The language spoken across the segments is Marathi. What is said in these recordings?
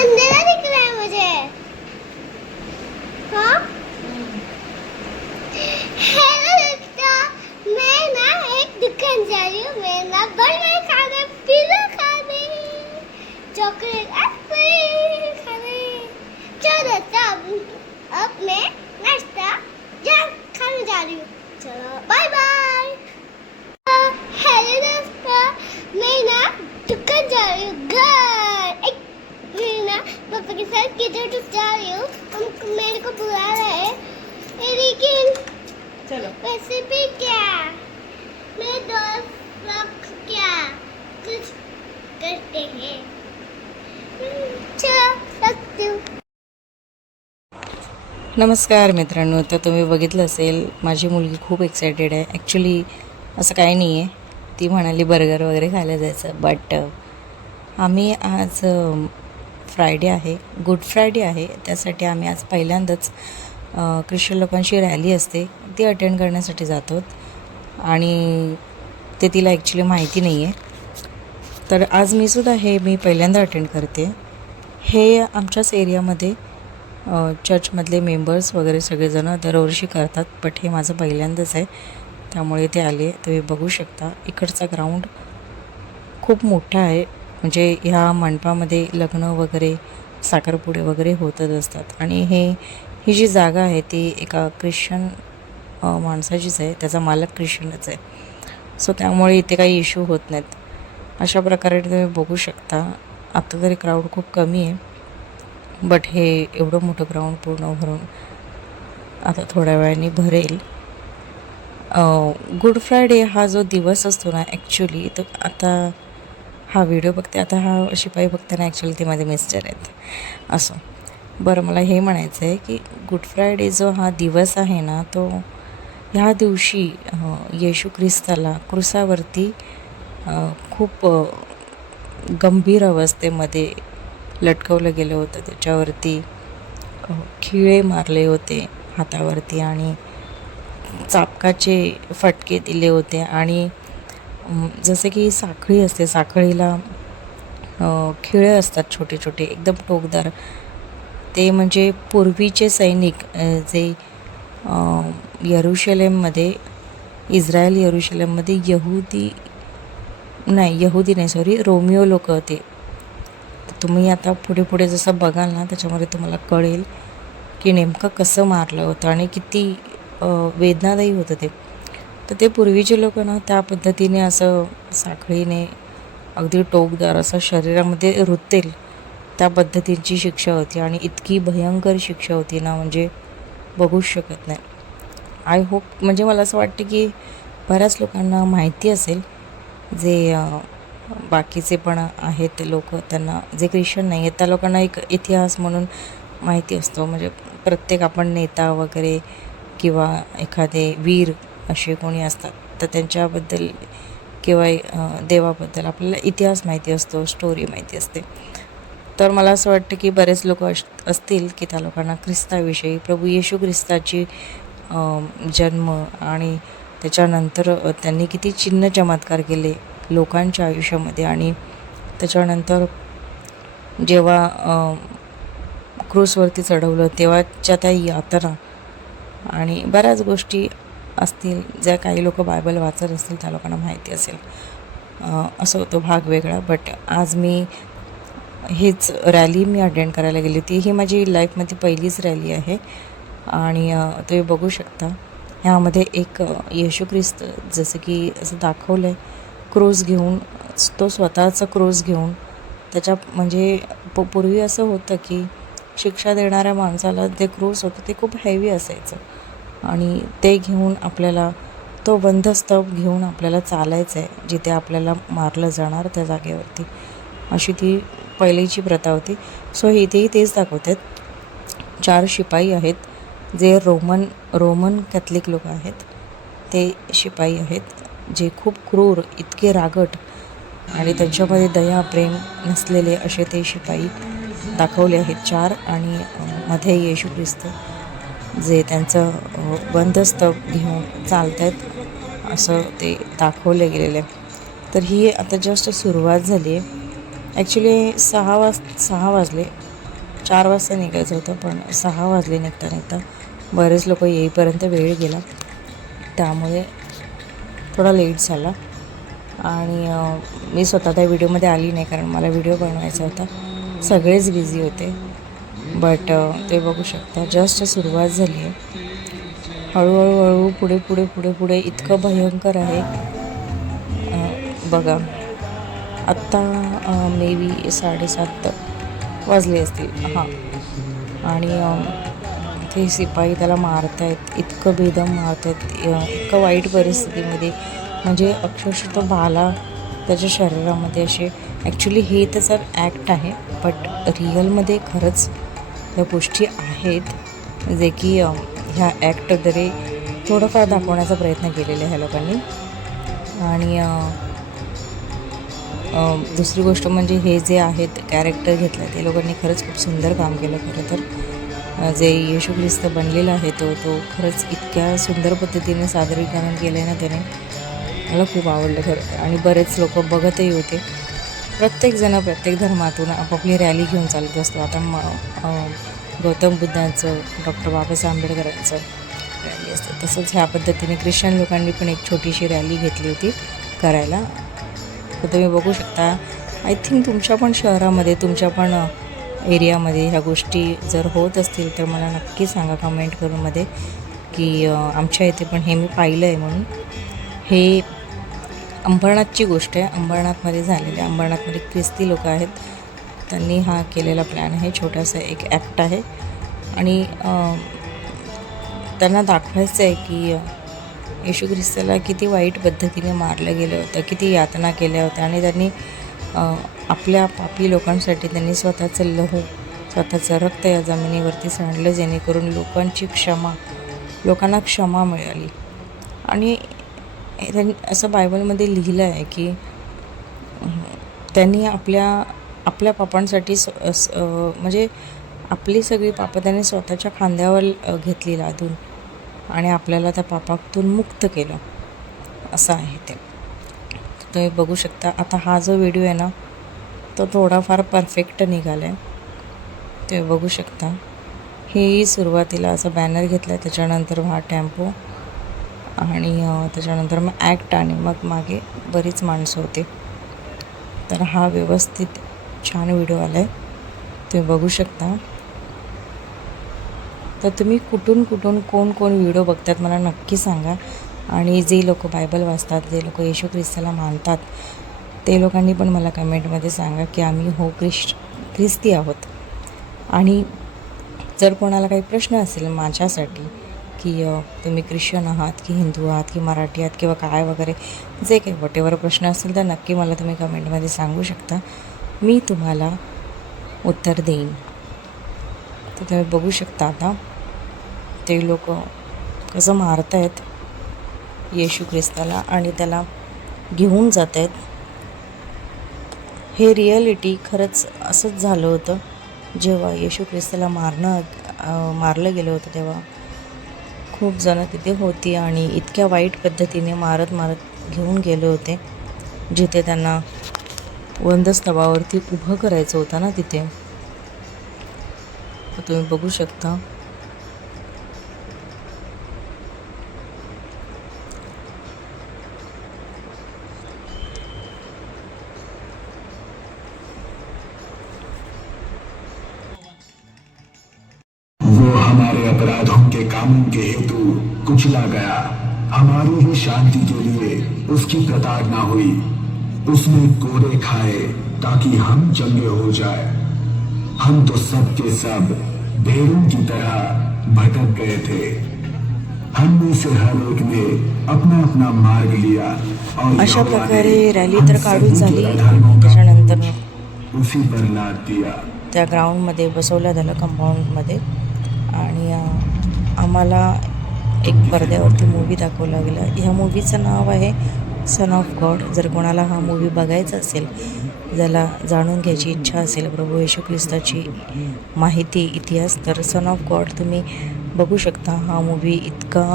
अंधेरा दिख रहा है मुझे हाँ हेलो दोस्तों मैं ना एक दुकान जा रही हूँ मैं ना बड़े खाने पिज़्ज़ा खाने चॉकलेट आइसक्रीम खाने चलो तब अब मैं नाश्ता जा खाने जा रही हूँ चलो बाय बाय हेलो दोस्तों मैं ना दुकान जा रही हूँ घर एक मैं ना पापा के साथ किधर तो जा रही हूँ हम मेरे को बुला रहे हैं लेकिन चलो. भी क्या? मैं दोस्त लोग क्या कुछ करते हैं? नमस्कार मित्रांनो तर तुम्ही बघितलं असेल माझी मुलगी खूप एक्सायटेड आहे. ॲक्च्युली असं काही नाही आहे ती म्हणाली बर्गर वगैरे खायला जायचं. बट आम्ही आज फ्रायडे आहे. गुड फ्रायडे आहे. त्यासाठी आम्ही आज पहिल्यांदाच ख्रिश्चन लोकांची रॅली असते ती अटेंड करण्यासाठी जातो आणि ते तिला ॲक्च्युली माहिती नाही आहे तर आज मी सुद्धा हे मी पहिल्यांदा अटेंड करते. हे आमच्याच एरियामध्ये चर्चमधले मेंबर्स वगैरे सगळेजणं दरवर्षी करतात बट हे माझं पहिल्यांदाच आहे. त्यामुळे ते आले तुम्ही बघू शकता. इकडचा ग्राउंड खूप मोठा आहे. म्हणजे ह्या मंडपामध्ये लग्न वगैरे साखरपुडे वगैरे होतच असतात. आणि हे ही जी जागा आहे ती एका ख्रिश्चन माणसाचीच आहे त्याचा मालक ख्रिश्चनच आहे. सो त्यामुळे इथे काही इश्यू होत नाहीत. अशा प्रकारे तुम्ही बघू शकता. आत्ता तरी क्राऊड खूप कमी आहे. बट हे एवढं मोठं ग्राउंड पूर्ण भरून आता थोड्या वेळाने भरेल. गुड फ्रायडे हा जो दिवस असतो ना ॲक्च्युली तर आता हा व्हिडिओ बघते. आता हा शिपाई बघताना ॲक्च्युली ते माझे मिस्टर आहेत. असं. बरं मला हे म्हणायचं आहे की गुड फ्रायडे जो हा दिवस आहे ना तो ह्या दिवशी येशू ख्रिस्ताला क्रुसावरती खूप गंभीर अवस्थेमध्ये लटकवलं गेलं होतं. त्याच्यावरती खिळे मारले होते हातावरती आणि चापकाचे फटके दिले होते आणि जसे की साखळी असते साखळीला खिळे असतात छोटे छोटे एकदम टोकदार ते म्हणजे पूर्वीचे सैनिक जे यरुशलेममध्ये इस्रायल यरुशलेममध्ये यहुदी नाही यहुदी नाही सॉरी रोमिओ लोक होते. तुम्ही आता पुढे पुढे जसं बघाल ना त्याच्यामध्ये तुम्हाला कळेल की नेमकं कसं मारलं होतं आणि किती वेदनादायी होतं ते. तर ते पूर्वीचे लोक ना त्या पद्धतीने असं साखळीने अगदी टोकदार असं शरीरामध्ये रुतेल त्या पद्धतीची शिक्षा होती आणि इतकी भयंकर शिक्षा होती ना म्हणजे बघूच शकत नाही. आय होप म्हणजे मला असं वाटतं की बऱ्याच लोकांना माहिती असेल जे बाकीचे पण आहेत लोक त्यांना जे ख्रिश्चन नाही आहेत त्या लोकांना एक इतिहास म्हणून माहिती असतो. म्हणजे प्रत्येक आपण नेता वगैरे किंवा एखादे वीर असे कोणी असतात तर त्यांच्याबद्दल किंवा देवाबद्दल आपल्याला इतिहास माहिती असतो स्टोरी माहिती असते. तर मला असं वाटतं की बरेच लोक अश असतील की त्या लोकांना ख्रिस्ताविषयी प्रभू येशू ख्रिस्ताची जन्म आणि त्याच्यानंतर त्यांनी किती चिन्ह चमत्कार केले लोकांच्या आयुष्यामध्ये आणि त्याच्यानंतर जेव्हा क्रूसवरती चढवलं तेव्हाच्या त्या यातना आणि बऱ्याच गोष्टी असतील ज्या काही लोक बायबल वाचत असतील त्या लोकांना माहिती असेल. असं होतो भाग वेगळा बट आज मी हीच रॅली मी अटेंड करायला गेली. होती ही माझी लाईफमध्ये पहिलीच रॅली आहे. आणि तुम्ही बघू शकता ह्यामध्ये एक येशू ख्रिस्त जसं की असं दाखवलं आहे क्रूज घेऊन तो स्वतःचा क्रूज घेऊन त्याच्या म्हणजे प पूर्वी असं होतं की शिक्षा देणाऱ्या माणसाला जे क्रूज होतं ते खूप हेवी असायचं. आणि ते घेऊन आपल्याला तो बंधस्तव घेऊन आपल्याला चालायचं आहे जिथे आपल्याला मारलं जाणार त्या जागेवरती. अशी ती पहिलीची प्रथा होती. सो इथेही तेच दाखवतात. चार शिपाई आहेत जे रोमन रोमन कॅथलिक लोक आहेत. ते शिपाई आहेत जे खूप क्रूर इतके रागट आणि त्यांच्यामध्ये दया प्रेम नसलेले असे ते शिपाई दाखवले आहेत. चार आणि मध्ये येशू ख्रिस्त जे त्यांचं अ, बंदस्त घेऊन चालत आहेत असं ते दाखवले गेलेलं. आहे तर ही आता जस्ट सुरुवात झाली आहे. ॲक्च्युली सहा वाज सहा वाजले. चार वाजता निघायचं होतं पण सहा वाजले निघता निघता बरेच लोक येईपर्यंत वेळ गेला. त्यामुळे थोडा लेट झाला. आणि मी स्वतः त्या व्हिडिओमध्ये आली नाही कारण मला व्हिडिओ बनवायचा होता. सगळेच बिझी होते. बट ते बघू शकता जस्ट सुरुवात झाली आहे. हळूहळू हळू पुढे पुढे पुढे पुढे इतकं भयंकर आहे. बघा. आत्ता मे बी साडेसात वाजले असतील. हां. आणि ते शिपाई त्याला मारत आहेत इतकं बेदम मारत आहेत इतकं वाईट परिस्थितीमध्ये. म्हणजे अक्षरशः तो भाला त्याच्या शरीरामध्ये असे ॲक्च्युली हे त्याचं ॲक्ट आहे बट रिअलमध्ये खरंच या गोष्टी आहेत जे की ह्या ह्या ॲक्टद्वारे थोडंफार दाखवण्याचा प्रयत्न केलेला आहे ह्या लोकांनी. आणि दुसरी गोष्ट म्हणजे हे जे आहेत कॅरेक्टर घेतलं ते लोकांनी खरंच खूप सुंदर काम केलं खरं तर. जे येशू ख्रिस्त बनलेला आहे तो तो खरंच इतक्या सुंदर पद्धतीने सादरीकरण केलं आहे ना त्याने. मला खूप आवडलं खरं. आणि बरेच लोक बघतही होते. प्रत्येकजण प्रत्येक धर्मातून आपापली रॅली घेऊन चालत असतो. आता म गौतम बुद्धांचं डॉक्टर बाबासाहेब आंबेडकरांचं रॅली असते. तसंच ह्या पद्धतीने ख्रिश्चन लोकांनी पण एक छोटीशी रॅली घेतली होती करायला. तर तुम्ही बघू शकता. आय थिंक तुमच्या पण शहरामध्ये तुमच्या पण एरियामध्ये ह्या गोष्टी जर होत असतील तर मला नक्की सांगा कमेंट करून मध्ये. की आमच्या इथे पण हे मी पाहिलं आहे म्हणून. हे अंबरनाथची गोष्ट आहे. अंबरनाथमध्ये झालेले अंबरनाथमध्ये ख्रिस्ती लोक आहेत. त्यांनी हा केलेला प्लॅन आहे. छोटासा एक ॲक्ट आहे. आणि त्यांना दाखवायचं आहे की येशू ख्रिस्ताला किती वाईट पद्धतीने मारलं गेलं होतं किती यातना केल्या होत्या आणि त्यांनी आपल्या पापी लोकांसाठी त्यांनी स्वतःचं लहू स्वतःचं रक्त या जमिनीवरती सांडलं जेणेकरून लोकांची क्षमा लोकांना क्षमा मिळाली. आणि त्यांनी असं बायबलमध्ये लिहिलं आहे की त्यांनी आपल्या आपल्या पापांसाठी स्व- म्हणजे आपली सगळी पापं त्यांनी स्वतःच्या खांद्यावर घेतली लादून. आणि आपल्याला त्या पापातून मुक्त केलं. असं आहे ते. तुम्ही बघू शकता आता हा जो व्हिडिओ आहे ना तो थोडाफार परफेक्ट निघाला आहे तुम्ही बघू शकता. हेही सुरुवातीला असं बॅनर घेतलं आहे त्याच्यानंतर हा टेम्पो आणि त्याच्यानंतर मग ॲक्ट आणि मग मागे बरीच माणसं होते. तर हा व्यवस्थित छान व्हिडिओ आला आहे तुम्ही बघू शकता. तर तुम्ही कुठून कुठून कोण कोण व्हिडिओ बघतात मला नक्की सांगा. आणि जे लोक बायबल वाचतात जे लोक येशू ख्रिस्ताला मानतात ते लोकांनी पण मला कमेंटमध्ये सांगा की आम्ही हो ख्रिस्ट ख्रिस्ती आहोत. आणि जर कोणाला काही प्रश्न असेल माझ्यासाठी की तुम्ही ख्रिश्चन आहात की हिंदू आहात की मराठी आहात किंवा काय वगैरे जे काही वटेवर प्रश्न असतील तर नक्की मला तुम्ही कमेंटमध्ये सांगू शकता. मी तुम्हाला उत्तर देईन. तर तुम्ही बघू शकता आता. ते लोक कसं मारत आहेत येशू ख्रिस्ताला आणि त्याला घेऊन जात आहेत. हे रिॲलिटी खरंच असंच झालं होतं. जेव्हा येशू ख्रिस्ताला मारणं मारलं गेलं होतं तेव्हा खूप जणं तिथे होती आणि इतक्या वाईट पद्धतीने मारत मारत घेऊन गेले होते जिथे त्यांना वंदस्तवावरती उभं करायचं होतं ना तिथे. तुम्ही बघू शकता. अपराधों के हेतु कुचला गया हमारी ही शांति के लिए उसकी प्रताड़ना हुई। उसने कोड़े खाए ताकि हम चंगे हो जाए। हम तो सब के सब भेड़ों की तरह भटक गए थे। हम में से हर एक ने अपना अपना मार्ग लिया और अशा प्रकारे रॅली तर काढून झाली. त्याच्यानंतर उसी पर लाद दिया। त्या ग्राउंडमध्ये बसवलं झालं कंपाऊंडमध्ये आणि आम्हाला एक पडद्यावरती मूवी दाखवला गेला ह्या मूवीचं नाव आहे सन ऑफ गॉड जर कोणाला हा मूवी बघायचा असेल ज्याला जाणून घ्यायची इच्छा असेल प्रभू येशू ख्रिस्ताची माहिती इतिहास तर सन ऑफ गॉड तुम्ही बघू शकता. हा मूवी इतका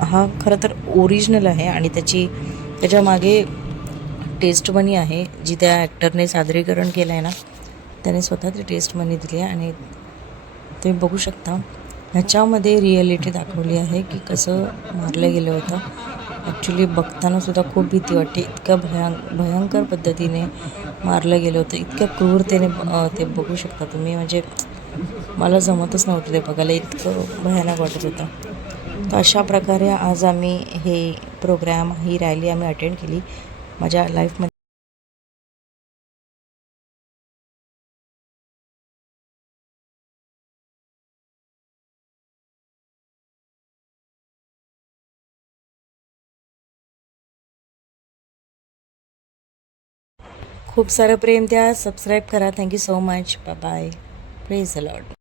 हा खरं तर ओरिजिनल आहे आणि त्याची त्याच्यामागे टेस्ट मनी आहे. जी त्या ॲक्टरने सादरीकरण केलं आहे ना त्याने स्वतः ती टेस्ट मनी दिली आहे आणि तुम्ही बघू शकता. ह्याच्यामध्ये रिॲलिटी दाखवली आहे की कसं मारलं गेलं होतं. ॲक्च्युली बघतानासुद्धा खूप भीती वाटते. इतक्या भयां भयंकर पद्धतीने मारलं गेलं होतं. इतक्या क्रूरतेने ते बघू शकता तुम्ही. म्हणजे मला जमतच नव्हतं ते बघायला. इतकं भयानक वाटत होतं. तर अशा प्रकारे आज आम्ही हे प्रोग्राम ही रॅली आम्ही अटेंड केली. माझ्या लाईफमध्ये खूप सारं प्रेम द्या. सबस्क्राईब करा. Thank you so much bye bye praise Lord